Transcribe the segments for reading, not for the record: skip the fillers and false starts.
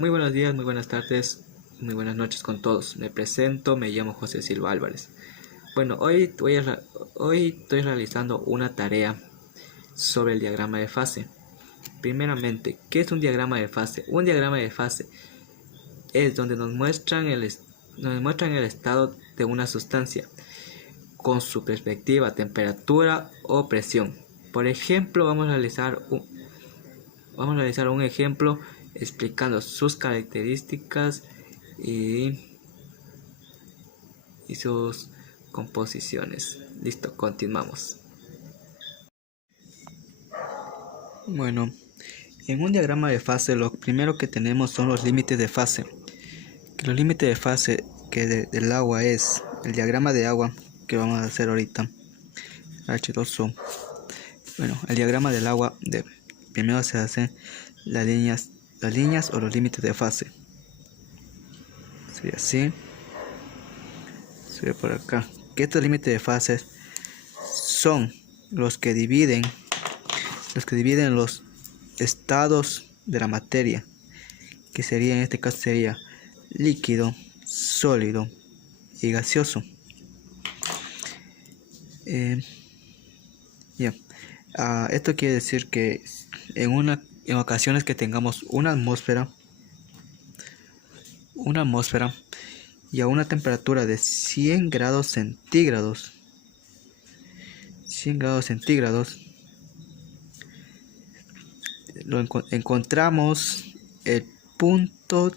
Muy buenos días, muy buenas tardes, muy buenas noches con todos. Me presento, me llamo José Silva Álvarez. Bueno, hoy estoy realizando una tarea sobre el diagrama de fase. Primeramente, ¿qué es un diagrama de fase? Un diagrama de fase es donde nos muestran el estado de una sustancia con su perspectiva, temperatura o presión. Por ejemplo, vamos a realizar un ejemplo explicando sus características y sus composiciones. Listo, continuamos. Bueno, en un diagrama de fase lo primero que tenemos son los límites de fase. Los límites de fase del agua es el diagrama de agua que vamos a hacer ahorita. H2O. Bueno, el diagrama del agua primero se hacen las líneas o los límites de fase. Sería así. Se ve por acá. Que estos límites de fases son los que dividen los estados de la materia, que sería en este caso sería líquido, sólido y gaseoso. Esto quiere decir que en ocasiones que tengamos una atmósfera y a una temperatura de 100 grados centígrados, encontramos el punto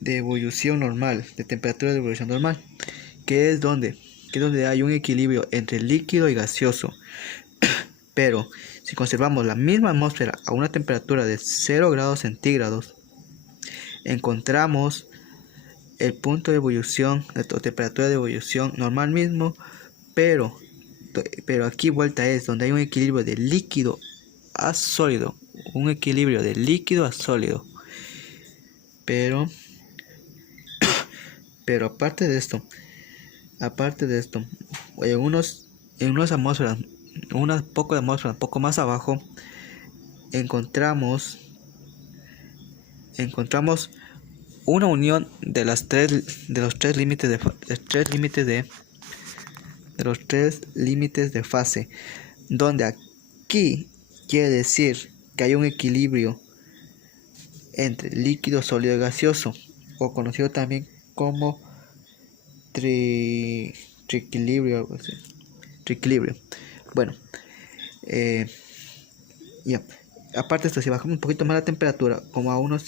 de evolución normal, de temperatura de evolución normal, que es donde hay un equilibrio entre líquido y gaseoso. Pero si conservamos la misma atmósfera a una temperatura de 0 grados centígrados, encontramos el punto de evolución, de temperatura de evolución normal mismo, pero aquí vuelta es donde hay un equilibrio de líquido a sólido, pero aparte de esto, en unas atmósferas, un poco más abajo, encontramos una unión de los tres límites de fase, donde aquí quiere decir que hay un equilibrio entre líquido, sólido y gaseoso, o conocido también como triequilibrio. Bueno, aparte de esto, si bajamos un poquito más la temperatura, bajamos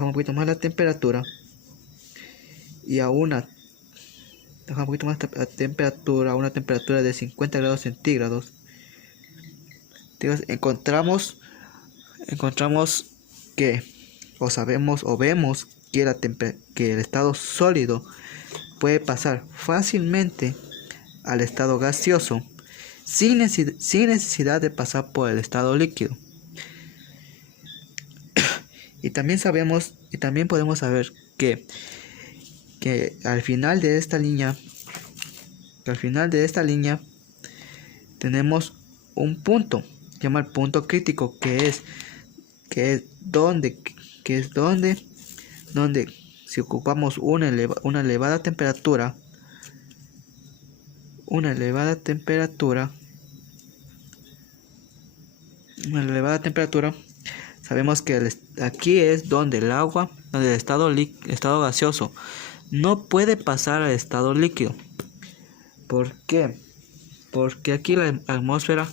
un poquito más la temperatura y a una temperatura de 50 grados centígrados, encontramos que vemos que el estado sólido puede pasar fácilmente al estado gaseoso sin necesidad de pasar por el estado líquido. Y también podemos saber que al final de esta línea tenemos un punto, se llama el punto crítico, que es donde si ocupamos una elevada temperatura, sabemos que aquí es donde el estado gaseoso no puede pasar al estado líquido. ¿Por qué? Porque aquí la atmósfera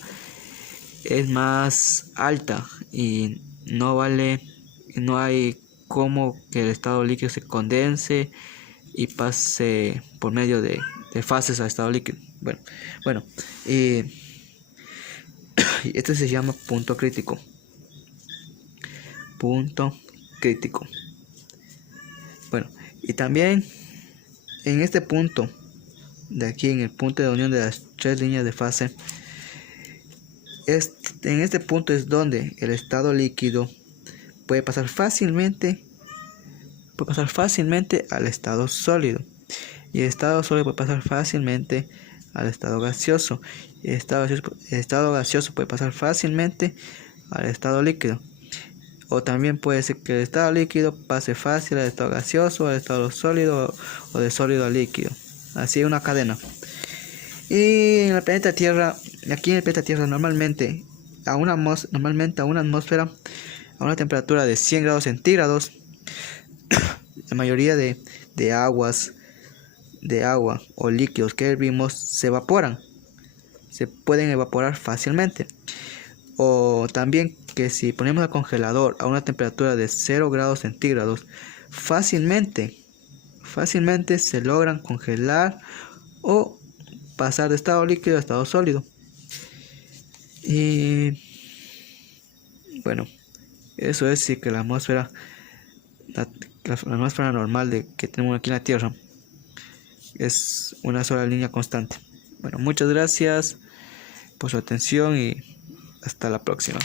es más alta y no hay como que el estado líquido se condense y pase por medio de fases al estado líquido. Bueno, y este se llama punto crítico. Bueno, y también en este punto de aquí, en el punto de unión de las tres líneas de fase, en este punto es donde el estado líquido puede pasar fácilmente al estado sólido, y el estado sólido puede pasar fácilmente al estado gaseoso, y el estado gaseoso puede pasar fácilmente al estado líquido. O también puede ser que el estado líquido pase fácil al estado gaseoso, al estado sólido o de sólido a líquido. Así una cadena. Y en el planeta Tierra, aquí en el planeta Tierra normalmente a una atmósfera a una temperatura de 100 grados centígrados, la mayoría de agua o líquidos que hervimos se evaporan. Se pueden evaporar fácilmente. O también que si ponemos al congelador a una temperatura de 0 grados centígrados, fácilmente se logran congelar o pasar de estado líquido a estado sólido. Y bueno, eso es sí que la atmósfera normal que tenemos aquí en la Tierra es una sola línea constante. Bueno, muchas gracias por su atención y hasta la próxima.